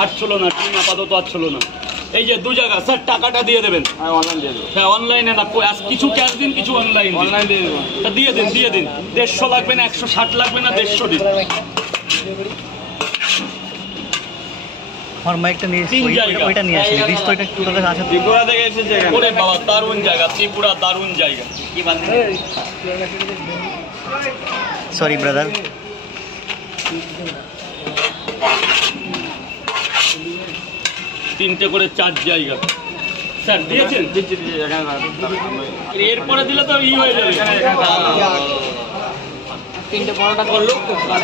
আর ছিল না, টিম আপাতত আর ছিল না। এই যে 2 জায়গা স্যার, টাকাটা দিয়ে দেবেন। হ্যাঁ অনলাইনে না, কিছু ক্যাশ দিন, কিছু অনলাইন দিয়ে দেবেন। তা দিয়ে দিন 150 লাগবে না, 160 লাগবে না, 150 দিন। আমার মাইকটা নিয়ে ওইটা নিয়ে আসি, রিস্ট ওইটা তোর কাছে আছে? ত্রিপুরা থেকে এসেছে এখানে। ওরে বাবা দারুণ জায়গা, ত্রিপুরা দারুণ জায়গা। কি বাদ সরি ব্রাদার। তিনটে করে 4 জায়গা স্যার দিয়েছেন? এরপরে দিলে তো হয়ে যাবে। 3টে পরোটা করলো,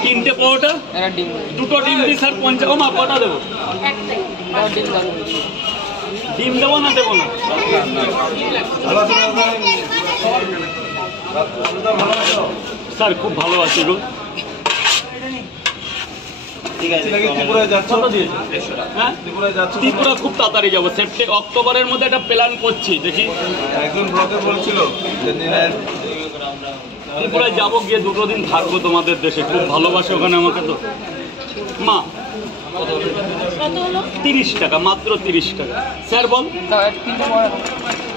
3টে পরোটা, 2টো ডিম দিই স্যার। 50। ও মা কটা দেবো? ডিম দেবো না দেবো না? স্যার খুব ভালো আছে গো। ত্রিপুরা খুব তাড়াতাড়ি যাবো, অক্টোবরের মধ্যে একটা প্ল্যান করছি, দেখি। একজন ব্লগে বলছিল ত্রিপুরায় যাবো, গিয়ে 2টো দিন থাকবো তোমাদের দেশে। খুব ভালোবাসে ওখানে আমাকে তো। মা 30 টাকা, মাত্র 30 টাকা। স্যার বল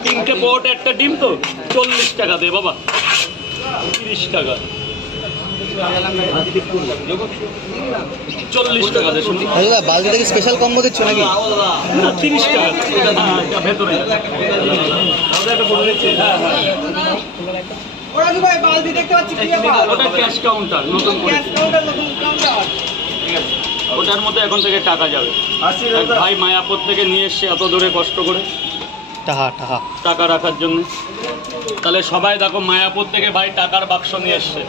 3টে পরোটা, একটা ডিম তো 40 টাকা দে বাবা। 30 টাকা, 40 টাকা দে। শুনি বালতি থেকে স্পেশাল কম্বো দিচ্ছ নাকি? না 30 টাকা ভেতরে। ওটা ক্যাশ কাউন্টার, নতুন করে। ওটার মধ্যে এখন থেকে টাকা যাবে। ভাই মায়াপুর থেকে নিয়ে এসছে এত দূরে কষ্ট করে টাকা রাখার জন্য। তাহলে সবাই দেখো, মায়াপুর থেকে ভাই টাকার বাক্স নিয়ে এসছে।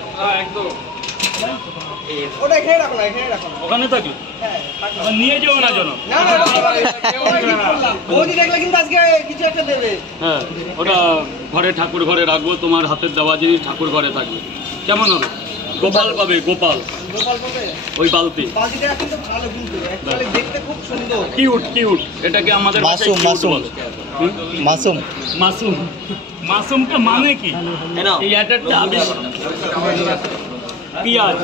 ওখানে থাকলে নিয়ে যাও না যেন। হ্যাঁ ওটা ঘরে, ঠাকুর ঘরে রাখবো। তোমার হাতের দেওয়া জিনিস ঠাকুর ঘরে থাকবে। কেমন হবে? গোপাল পাবে, গোপাল। ওই বালতি কিউট কিউট। এটাকে আমাদের মাসুম মাসুম মাসুম। মাসুমটা মানে কি? এই অ্যাটারটা পিঁয়াজ,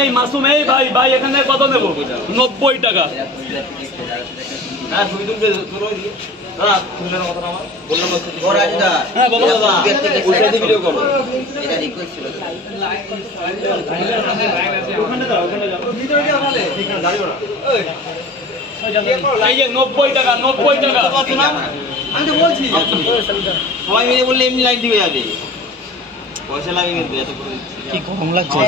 এই মাসুম। এই ভাই ভাই এখানে কত নেবো? 90 টাকা। এই যে 90 টাকা, 90 টাকা। আমি তো বলছি সবাই মিলে বললে এমনি লাইট দিবে যাবে, পয়সা লাগে কিন্তু এত করে। কি গরম লাগছে।